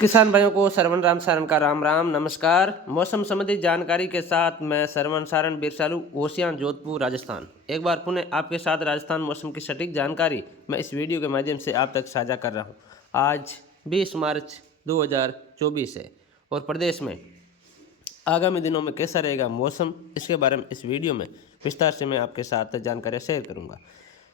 किसान भाइयों को सरवण राम सारण का राम राम नमस्कार। मौसम संबंधी जानकारी के साथ मैं सरवण सारण बिरसालू ओसियां जोधपुर राजस्थान एक बार पुनः आपके साथ राजस्थान मौसम की सटीक जानकारी मैं इस वीडियो के माध्यम से आप तक साझा कर रहा हूं। आज 20 मार्च 2024 है और प्रदेश में आगामी दिनों में कैसा रहेगा मौसम, इसके बारे में इस वीडियो में विस्तार से मैं आपके साथ जानकारियाँ शेयर करूँगा।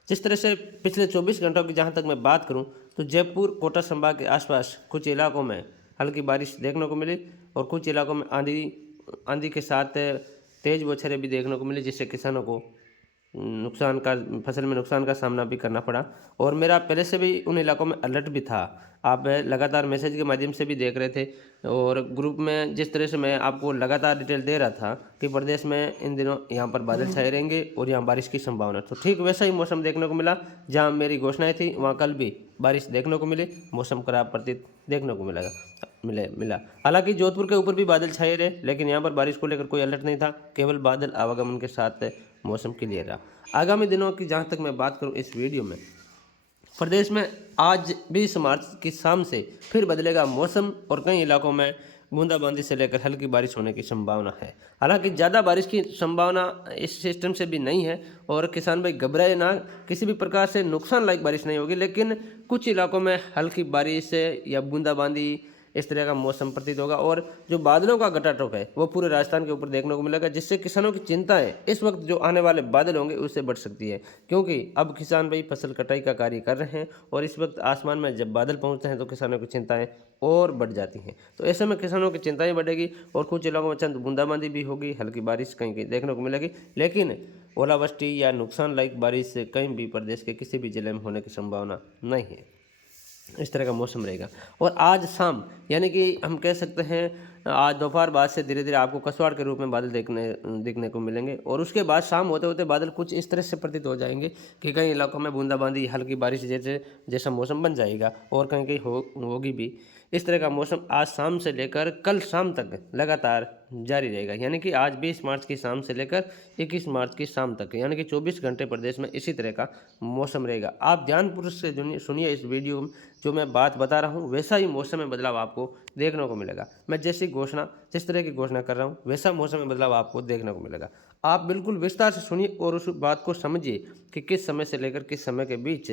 जिस तरह से पिछले 24 घंटों की जहां तक मैं बात करूं तो जयपुर कोटा संभाग के आसपास कुछ इलाकों में हल्की बारिश देखने को मिली और कुछ इलाकों में आंधी के साथ तेज बौछारें भी देखने को मिली, जिससे किसानों को फसल में नुकसान का सामना भी करना पड़ा। और मेरा पहले से भी उन इलाकों में अलर्ट भी था, आप लगातार मैसेज के माध्यम से भी देख रहे थे और ग्रुप में जिस तरह से मैं आपको लगातार डिटेल दे रहा था कि प्रदेश में इन दिनों यहाँ पर बादल छाए रहेंगे और यहाँ बारिश की संभावना, तो ठीक वैसा ही मौसम देखने को मिला। जहाँ मेरी घोषणाएं थी वहाँ कल भी बारिश देखने को मिली, मौसम खराब प्रतीत देखने को मिला। हालांकि जोधपुर के ऊपर भी बादल छाए रहे, लेकिन यहाँ पर बारिश को लेकर कोई अलर्ट नहीं था, केवल बादल आवागमन के साथ मौसम क्लियर रहा। आगामी दिनों की जहाँ तक मैं बात करूँ इस वीडियो में, प्रदेश में आज 20 मार्च की शाम से फिर बदलेगा मौसम और कई इलाकों में बूंदाबांदी से लेकर हल्की बारिश होने की संभावना है। हालांकि ज़्यादा बारिश की संभावना इस सिस्टम से भी नहीं है और किसान भाई घबराए ना, किसी भी प्रकार से नुकसान लायक बारिश नहीं होगी, लेकिन कुछ इलाकों में हल्की बारिश या बूंदाबांदी इस तरह का मौसम प्रतीत होगा। और जो बादलों का गटाटोप है वो पूरे राजस्थान के ऊपर देखने को मिलेगा, जिससे किसानों की चिंताएं इस वक्त जो आने वाले बादल होंगे उससे बढ़ सकती है, क्योंकि अब किसान भाई फसल कटाई का कार्य कर रहे हैं और इस वक्त आसमान में जब बादल पहुंचते हैं तो किसानों की चिंताएं और बढ़ जाती हैं। तो ऐसे में किसानों की चिंताएं बढ़ेगी और कुछ इलाकों में चंद बूंदाबांदी भी होगी, हल्की बारिश कहीं कहीं देखने को मिलेगी, लेकिन ओलावृष्टि या नुकसान लायक बारिश कहीं भी प्रदेश के किसी भी जिले में होने की संभावना नहीं है। इस तरह का मौसम रहेगा। और आज शाम यानी कि हम कह सकते हैं आज दोपहर बाद से धीरे धीरे आपको कसवाड़ के रूप में बादल देखने को मिलेंगे और उसके बाद शाम होते होते बादल कुछ इस तरह से प्रतीत हो जाएंगे कि कई इलाकों में बूंदाबांदी हल्की बारिश जैसा मौसम बन जाएगा और कहीं कहीं होगी भी। इस तरह का मौसम आज शाम से लेकर कल शाम तक लगातार जारी रहेगा, यानी कि आज 20 मार्च की शाम से लेकर 21 मार्च की शाम तक, यानी कि 24 घंटे प्रदेश में इसी तरह का मौसम रहेगा। आप ध्यानपूर्वक से सुनिए इस वीडियो में, जो मैं बात बता रहा हूँ वैसा ही मौसम में बदलाव आपको देखने को मिलेगा। मैं जिस तरह की घोषणा कर रहा हूँ वैसा मौसम में बदलाव आपको देखने को मिलेगा। आप बिल्कुल विस्तार से सुनिए और उस बात को समझिए कि किस समय से लेकर किस समय के बीच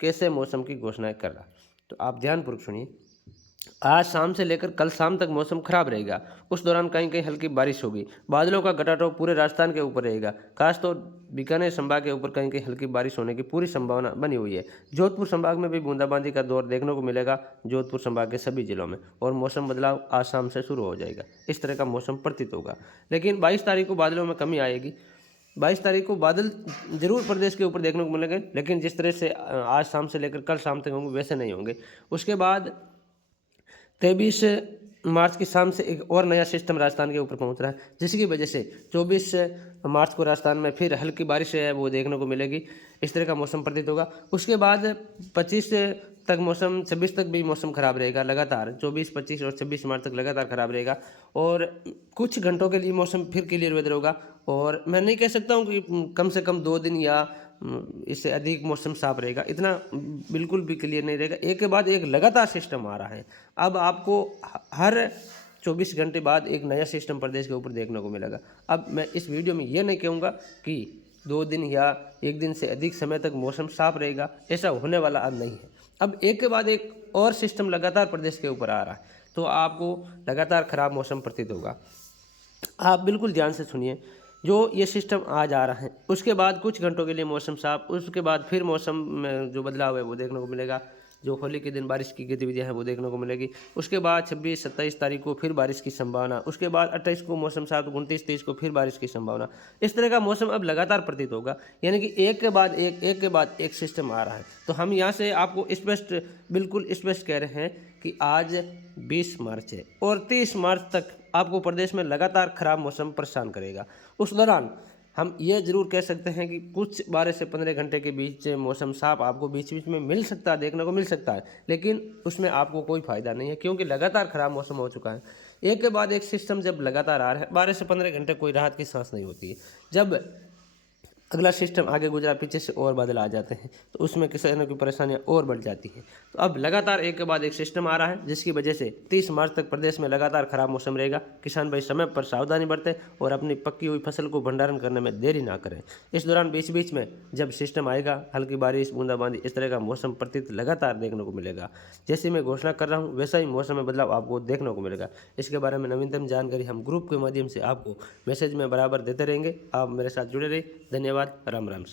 कैसे मौसम की घोषणाएं कर रहा। तो आप ध्यानपूर्वक सुनिए। आज शाम से लेकर कल शाम तक मौसम खराब रहेगा, उस दौरान कहीं कहीं हल्की बारिश होगी। बादलों का गटाटोप पूरे राजस्थान के ऊपर रहेगा, खासतौर बीकानेर संभाग के ऊपर कहीं कहीं हल्की बारिश होने की पूरी संभावना बनी हुई है। जोधपुर संभाग में भी बूंदाबांदी का दौर देखने को मिलेगा, जोधपुर संभाग के सभी जिलों में, और मौसम बदलाव आज शाम से शुरू हो जाएगा। इस तरह का मौसम प्रतीत होगा। लेकिन 22 तारीख को बादलों में कमी आएगी। 22 तारीख को बादल जरूर प्रदेश के ऊपर देखने को मिलेंगे, लेकिन जिस तरह से आज शाम से लेकर कल शाम तक होंगे वैसे नहीं होंगे। उसके बाद 23 मार्च की शाम से एक और नया सिस्टम राजस्थान के ऊपर पहुंच रहा है, जिसकी वजह से 24 मार्च को राजस्थान में फिर हल्की बारिश है वो देखने को मिलेगी। इस तरह का मौसम प्रतीत होगा। उसके बाद 25 तक मौसम, 26 तक भी मौसम खराब रहेगा लगातार, 24, 25 और 26 मार्च तक लगातार खराब रहेगा और कुछ घंटों के लिए मौसम फिर क्लियर वेदर होगा। और मैं नहीं कह सकता हूँ कि कम से कम 2 दिन या इससे अधिक मौसम साफ रहेगा, इतना बिल्कुल भी क्लियर नहीं रहेगा। एक के बाद एक लगातार सिस्टम आ रहा है। अब आपको हर 24 घंटे बाद एक नया सिस्टम प्रदेश के ऊपर देखने को मिलेगा। अब मैं इस वीडियो में ये नहीं कहूँगा कि 2 दिन या 1 दिन से अधिक समय तक मौसम साफ रहेगा, ऐसा होने वाला अब नहीं है। अब एक के बाद एक और सिस्टम लगातार प्रदेश के ऊपर आ रहा है, तो आपको लगातार खराब मौसम प्रतीत होगा। आप बिल्कुल ध्यान से सुनिए। जो ये सिस्टम आज आ रहा है उसके बाद कुछ घंटों के लिए मौसम साफ, उसके बाद फिर मौसम में जो बदलाव है वो देखने को मिलेगा। जो होली के दिन बारिश की गतिविधियां हैं वो देखने को मिलेगी। उसके बाद 26, 27 तारीख को फिर बारिश की संभावना, उसके बाद 28 को मौसम साफ, 29, 30 को फिर बारिश की संभावना। इस तरह का मौसम अब लगातार प्रतीत होगा, यानी कि एक के बाद एक सिस्टम आ रहा है। तो हम यहाँ से आपको बिल्कुल स्पष्ट कह रहे हैं कि आज 20 मार्च है और 30 मार्च तक आपको प्रदेश में लगातार खराब मौसम परेशान करेगा। उस दौरान हम ये जरूर कह सकते हैं कि कुछ 12 से 15 घंटे के बीच मौसम साफ आपको बीच बीच में मिल सकता है, देखने को मिल सकता है, लेकिन उसमें आपको कोई फ़ायदा नहीं है, क्योंकि लगातार ख़राब मौसम हो चुका है। एक के बाद एक सिस्टम जब लगातार आ रहा है, 12 से 15 घंटे कोई राहत की सांस नहीं होती है। जब अगला सिस्टम आगे गुजरा, पीछे से और बादल आ जाते हैं, तो उसमें किसानों की परेशानियां और बढ़ जाती हैं। तो अब लगातार एक के बाद एक सिस्टम आ रहा है, जिसकी वजह से 30 मार्च तक प्रदेश में लगातार खराब मौसम रहेगा। किसान भाई समय पर सावधानी बरतें और अपनी पक्की हुई फसल को भंडारण करने में देरी ना करें। इस दौरान बीच बीच में जब सिस्टम आएगा, हल्की बारिश, बूंदाबांदी, इस तरह का मौसम प्रतीत लगातार देखने को मिलेगा। जैसे मैं घोषणा कर रहा हूँ, वैसा ही मौसम में बदलाव आपको देखने को मिलेगा। इसके बारे में नवीनतम जानकारी हम ग्रुप के माध्यम से आपको मैसेज में बराबर देते रहेंगे। आप मेरे साथ जुड़े रहिए। धन्यवाद। राम राम।